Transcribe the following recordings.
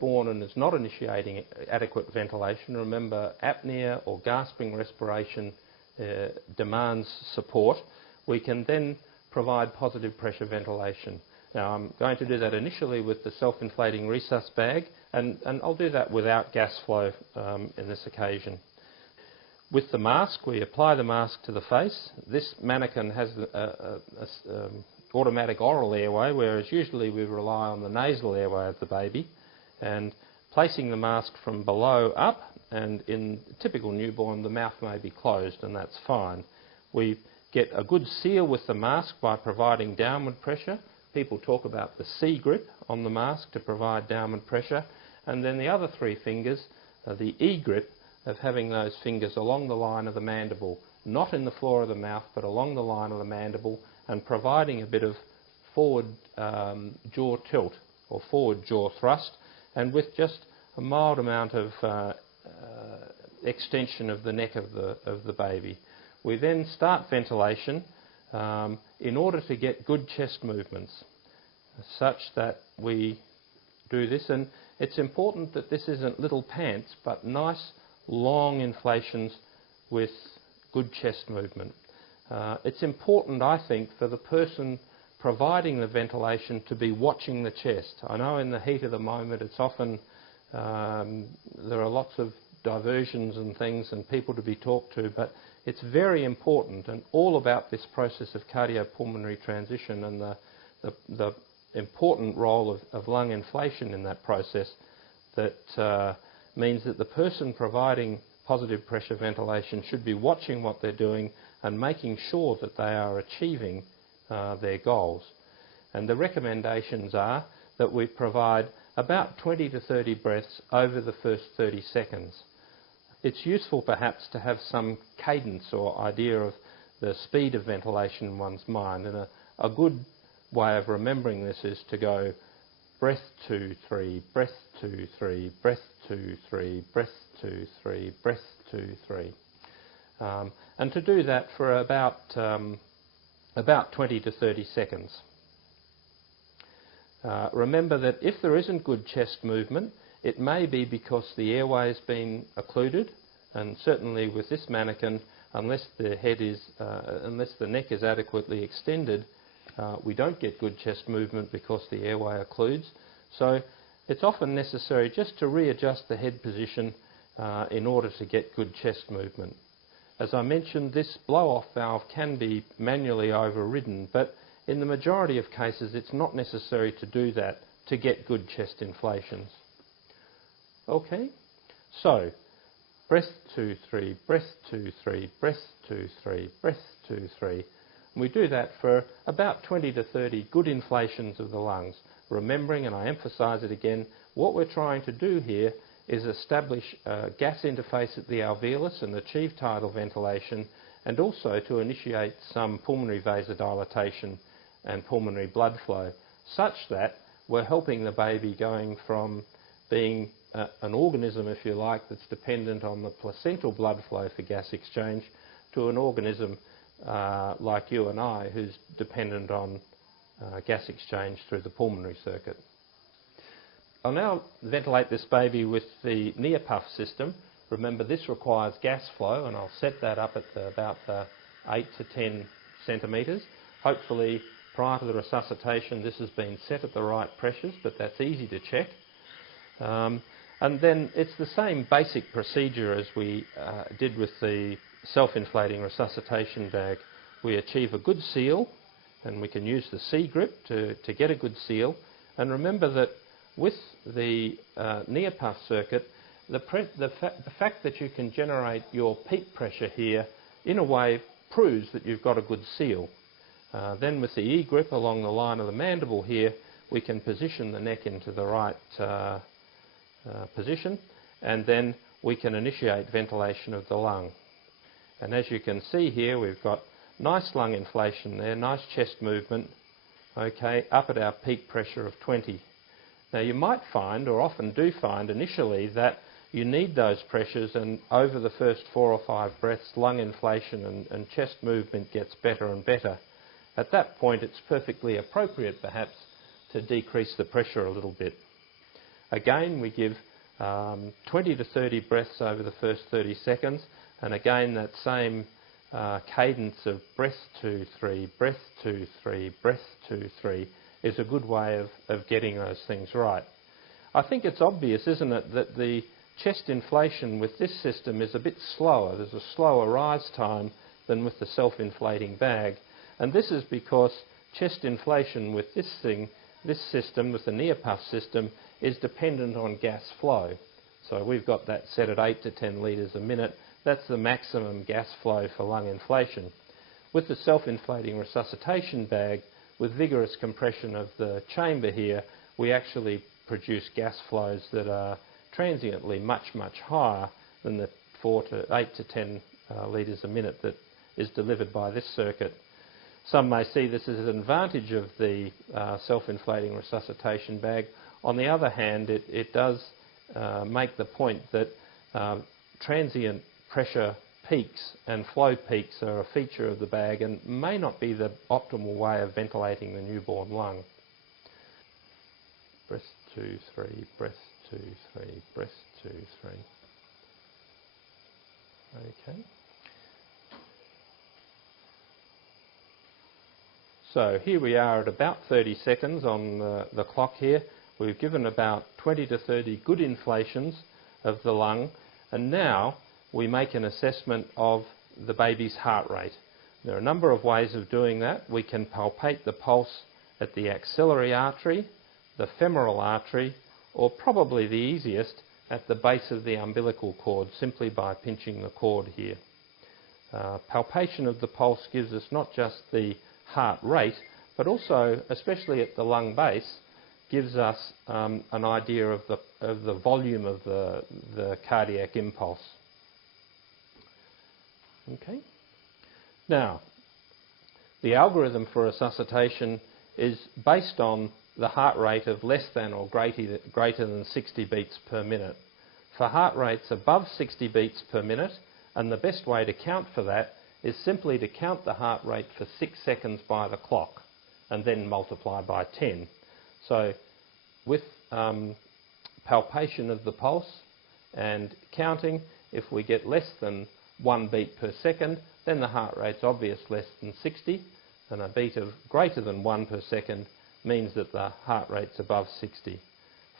born and is not initiating adequate ventilation, remember apnea or gasping respiration demands support, we can then provide positive pressure ventilation. Now I'm going to do that initially with the self-inflating resus bag, and I'll do that without gas flow in this occasion. With the mask, we apply the mask to the face. This mannequin has an automatic oral airway, whereas usually we rely on the nasal airway of the baby. And placing the mask from below up, and in typical newborn the mouth may be closed, and that's fine. We get a good seal with the mask by providing downward pressure. People talk about the C grip on the mask to provide downward pressure, and then the other three fingers, the E grip, of having those fingers along the line of the mandible, not in the floor of the mouth but along the line of the mandible, and providing a bit of forward jaw tilt or forward jaw thrust, and with just a mild amount of extension of the neck of the baby. We then start ventilation in order to get good chest movements, such that we do this. And it's important that this isn't little pants, but nice long inflations with good chest movement. It's important, I think, for the person providing the ventilation to be watching the chest. I know in the heat of the moment it's often, there are lots of diversions and things and people to be talked to, but it's very important and all about this process of cardiopulmonary transition and the important role of lung inflation in that process that means that the person providing positive pressure ventilation should be watching what they're doing and making sure that they are achieving their goals. And the recommendations are that we provide about 20 to 30 breaths over the first 30 seconds. It's useful perhaps to have some cadence or idea of the speed of ventilation in one's mind, and a good way of remembering this is to go breath 2, 3, breath 2, 3, breath 2, 3, breath 2, 3, breath 2, 3. And to do that for about 20 to 30 seconds. Remember that if there isn't good chest movement, it may be because the airway has been occluded, and certainly with this mannequin, unless the neck is adequately extended, we don't get good chest movement because the airway occludes. So it's often necessary just to readjust the head position in order to get good chest movement. As I mentioned, this blow-off valve can be manually overridden, but in the majority of cases it's not necessary to do that to get good chest inflations. Okay, so breath 2, 3, breath 2, 3, breath 2, 3, breath 2, 3. We do that for about 20 to 30 good inflations of the lungs, remembering, and I emphasise it again, what we're trying to do here is establish a gas interface at the alveolus and achieve tidal ventilation, and also to initiate some pulmonary vasodilatation and pulmonary blood flow, such that we're helping the baby going from being an organism, if you like, that's dependent on the placental blood flow for gas exchange, to an organism like you and I, who's dependent on gas exchange through the pulmonary circuit. I'll now ventilate this baby with the near-puff system. Remember, this requires gas flow, and I'll set that up at about 8 to 10 centimetres. Hopefully, prior to the resuscitation, this has been set at the right pressures, but that's easy to check. And then it's the same basic procedure as we did with the self-inflating resuscitation bag. We achieve a good seal, and we can use the C grip to get a good seal. And remember that with the near-puff circuit, the fact that you can generate your peak pressure here, in a way, proves that you've got a good seal. Then with the E grip along the line of the mandible here, we can position the neck into the right position, and then we can initiate ventilation of the lung. And as you can see here, we've got nice lung inflation there, nice chest movement, okay, up at our peak pressure of 20. Now you might find, or often do find initially, that you need those pressures, and over the first 4 or 5 breaths, lung inflation and chest movement gets better and better. At that point, it's perfectly appropriate, perhaps, to decrease the pressure a little bit. Again, we give 20 to 30 breaths over the first 30 seconds, and again that same cadence of breath 2, 3, breath 2, 3, breath 2, 3 is a good way of getting those things right. I think it's obvious, isn't it, that the chest inflation with this system is a bit slower. There's a slower rise time than with the self-inflating bag, and this is because chest inflation with this system, with the near-puff system, is dependent on gas flow. So we've got that set at 8 to 10 litres a minute. That's the maximum gas flow for lung inflation. With the self-inflating resuscitation bag, with vigorous compression of the chamber here, we actually produce gas flows that are transiently much, much higher than the 8 to 10 litres a minute that is delivered by this circuit. Some may see this as an advantage of the self-inflating resuscitation bag. On the other hand, it does make the point that transient pressure peaks and flow peaks are a feature of the bag and may not be the optimal way of ventilating the newborn lung. Breath 2, 3, breath 2, 3, breath 2, 3. Okay. So here we are at about 30 seconds on the clock here. We've given about 20 to 30 good inflations of the lung, and now we make an assessment of the baby's heart rate. There are a number of ways of doing that. We can palpate the pulse at the axillary artery, the femoral artery, or probably the easiest, at the base of the umbilical cord, simply by pinching the cord here. Palpation of the pulse gives us not just the heart rate, but also, especially at the lung base, gives us an idea of the volume of the cardiac impulse. Okay. Now, the algorithm for resuscitation is based on the heart rate of less than or greater than 60 beats per minute. For heart rates above 60 beats per minute, and the best way to count for that is simply to count the heart rate for 6 seconds by the clock and then multiply by 10. So with palpation of the pulse and counting, if we get less than 1 beat per second, then the heart rate's obvious less than 60, and a beat of greater than 1 per second means that the heart rate's above 60.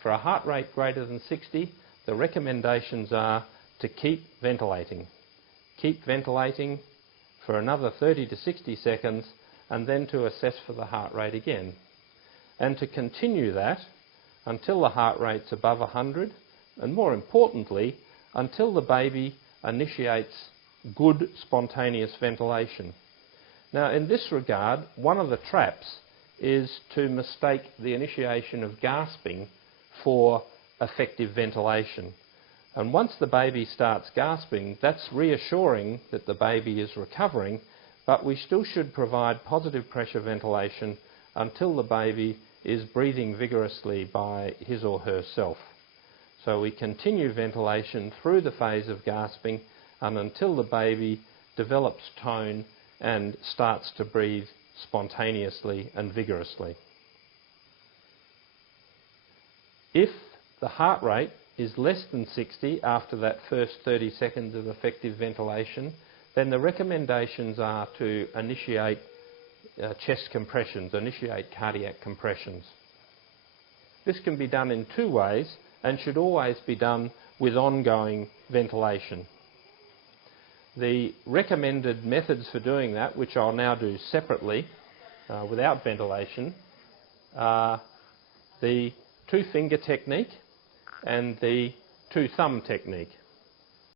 For a heart rate greater than 60, the recommendations are to keep ventilating. Keep ventilating for another 30 to 60 seconds and then to assess for the heart rate again. And to continue that until the heart rate's above 100, and more importantly, until the baby initiates good spontaneous ventilation. Now, in this regard, one of the traps is to mistake the initiation of gasping for effective ventilation. And once the baby starts gasping, that's reassuring that the baby is recovering, but we still should provide positive pressure ventilation until the baby is breathing vigorously by his or herself. So we continue ventilation through the phase of gasping and until the baby develops tone and starts to breathe spontaneously and vigorously. If the heart rate is less than 60 after that first 30 seconds of effective ventilation, then the recommendations are to initiate chest compressions, initiate cardiac compressions. This can be done in 2 ways and should always be done with ongoing ventilation. The recommended methods for doing that, which I'll now do separately without ventilation, are the 2-finger technique and the 2-thumb technique.